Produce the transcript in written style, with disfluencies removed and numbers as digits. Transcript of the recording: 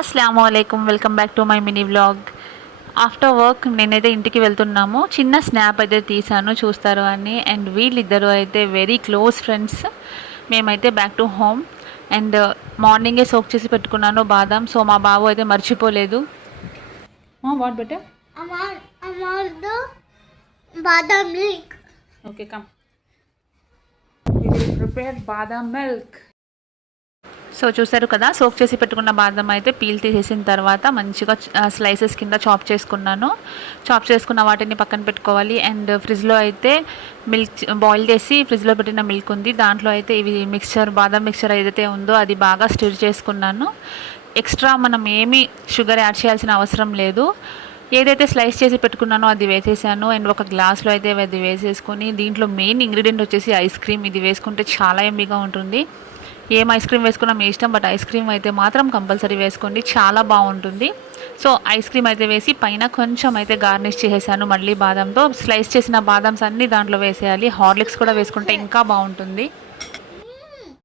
అస్సలాముఅలైకుం, welcome back to my mini vlog. After work నేనైతే ఇంటికి వెళ్తున్నాము. చిన్న స్నాప్ అయితే తీసాను, చూస్తారు అని. అండ్ వీళ్ళిద్దరూ అయితే వెరీ క్లోజ్ ఫ్రెండ్స్. మేమైతే బ్యాక్ టు హోమ్. అండ్ మార్నింగే సోక్ చేసి పెట్టుకున్నాను బాదం. సో మా బాబు అయితే మర్చిపోలేదు. What better badam milk. Okay, come, we will prepare badam milk. So చూసారు కదా, సోక్ చేసి పెట్టుకున్న బాదం అయితే పీల్ తీసేసిన తర్వాత మంచిగా స్లైసెస్ కింద చాప్ చేసుకున్నాను. చాప్ చేసుకున్న వాటిని పక్కన పెట్టుకోవాలి. అండ్ ఫ్రిడ్జ్లో అయితే మిల్క్ బాయిల్ చేసి ఫ్రిడ్జ్లో పెట్టిన మిల్క్ ఉంది. దాంట్లో అయితే ఇవి బాదం మిక్చర్ ఏదైతే ఉందో అది బాగా స్టిర్ చేసుకున్నాను. ఎక్స్ట్రా మనం ఏమీ షుగర్ యాడ్ చేయాల్సిన అవసరం లేదు. ఏదైతే స్లైస్ చేసి పెట్టుకున్నానో అది వేసేసాను. అండ్ ఒక గ్లాస్లో అయితే అది వేసేసుకొని, దీంట్లో మెయిన్ ఇంగ్రీడియంట్ వచ్చేసి ఐస్ క్రీమ్. ఇది వేసుకుంటే చాలా ఎమ్మీగా ఉంటుంది. ఏం ఐస్ క్రీమ్ వేసుకున్నా మీ ఇష్టం, బట్ ఐస్ క్రీమ్ అయితే మాత్రం కంపల్సరీ వేసుకోండి, చాలా బాగుంటుంది. సో ఐస్ క్రీమ్ అయితే వేసి పైన కొంచెం అయితే గార్నిష్ చేసేసాను మళ్ళీ బాదంతో. స్లైస్ చేసిన బాదమ్స్ అన్నీ దాంట్లో వేసేయాలి. హార్లిక్స్ కూడా వేసుకుంటే ఇంకా బాగుంటుంది.